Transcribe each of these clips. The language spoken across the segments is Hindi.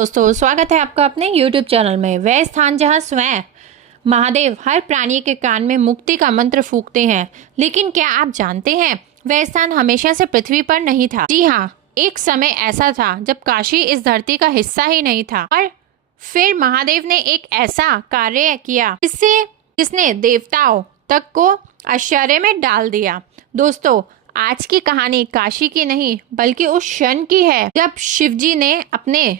दोस्तों स्वागत है आपका अपने YouTube चैनल में। वह स्थान जहां स्वयं महादेव हर प्राणी के कान में मुक्ति का मंत्र फूंकते हैं। लेकिन क्या आप जानते हैं वह स्थान हमेशा से पृथ्वी पर नहीं था। जी हाँ, एक समय ऐसा था जब काशी इस धरती का हिस्सा ही नहीं था और फिर महादेव ने एक ऐसा कार्य किया जिसने देवताओं तक को आश्चर्य में डाल दिया। दोस्तों आज की कहानी काशी की नहीं बल्कि उस क्षण की है जब शिवजी ने अपने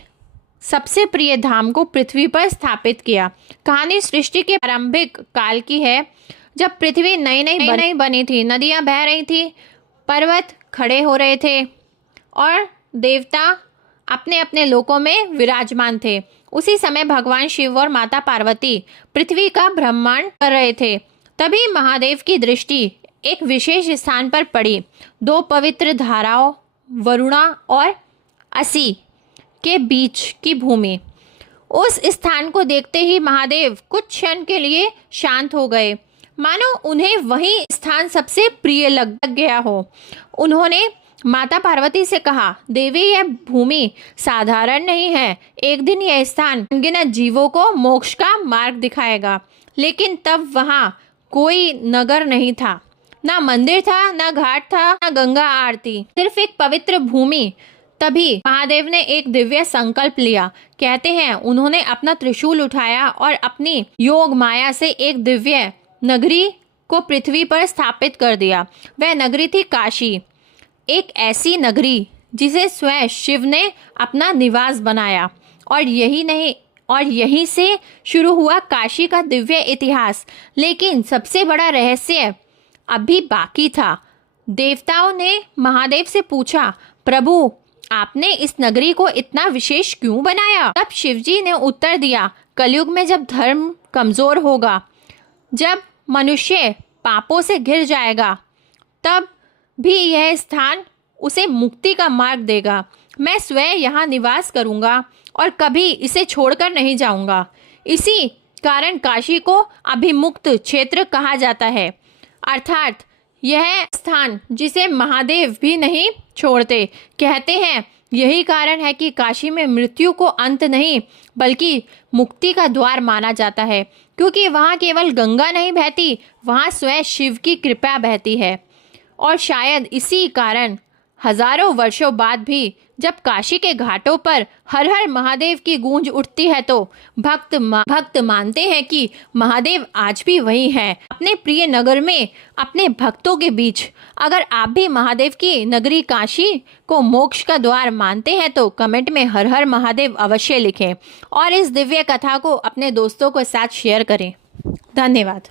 सबसे प्रिय धाम को पृथ्वी पर स्थापित किया। कहानी सृष्टि के प्रारंभिक काल की है, जब पृथ्वी नई बनी थी, नदियां बह रही थी, पर्वत खड़े हो रहे थे और देवता अपने अपने लोकों में विराजमान थे। उसी समय भगवान शिव और माता पार्वती पृथ्वी का भ्रमण कर रहे थे। तभी महादेव की दृष्टि एक विशेष स्थान पर पड़ी। दो पवित्र धाराओं वरुणा और असी के बीच की भूमि। उस स्थान को देखते ही महादेव कुछ क्षण के लिए शांत हो गए, मानो उन्हें वही स्थान सबसे प्रिय लग गया हो। उन्होंने माता पार्वती से कहा, देवी यह भूमि साधारण नहीं है, एक दिन यह स्थान अनगिनत जीवों को मोक्ष का मार्ग दिखाएगा। लेकिन तब वहाँ कोई नगर नहीं था, ना मंदिर था, ना घाट था, ना गंगा आरती, सिर्फ एक पवित्र भूमि। तभी महादेव ने एक दिव्य संकल्प लिया। कहते हैं उन्होंने अपना त्रिशूल उठाया और अपनी योग माया से एक दिव्य नगरी को पृथ्वी पर स्थापित कर दिया। वह नगरी थी काशी, एक ऐसी नगरी जिसे स्वयं शिव ने अपना निवास बनाया। और यहीं से शुरू हुआ काशी का दिव्य इतिहास। लेकिन सबसे बड़ा रहस्य अभी बाकी था। देवताओं ने महादेव से पूछा, प्रभु आपने इस नगरी को इतना विशेष क्यों बनाया? तब शिवजी ने उत्तर दिया, कलयुग में जब धर्म कमजोर होगा, जब मनुष्य पापों से घिर जाएगा, तब भी यह स्थान उसे मुक्ति का मार्ग देगा। मैं स्वयं यहाँ निवास करूँगा और कभी इसे छोड़कर नहीं जाऊँगा। इसी कारण काशी को अभिमुक्त क्षेत्र कहा जाता है, अर्थात यह स्थान जिसे महादेव भी नहीं छोड़ते। कहते हैं यही कारण है कि काशी में मृत्यु को अंत नहीं बल्कि मुक्ति का द्वार माना जाता है, क्योंकि वहाँ केवल गंगा नहीं बहती, वहाँ स्वयं शिव की कृपा बहती है। और शायद इसी कारण हजारों वर्षों बाद भी जब काशी के घाटों पर हर हर महादेव की गूंज उठती है तो भक्त मानते हैं कि महादेव आज भी वही हैं, अपने प्रिय नगर में, अपने भक्तों के बीच। अगर आप भी महादेव की नगरी काशी को मोक्ष का द्वार मानते हैं तो कमेंट में हर हर महादेव अवश्य लिखें और इस दिव्य कथा को अपने दोस्तों के साथ शेयर करें। धन्यवाद।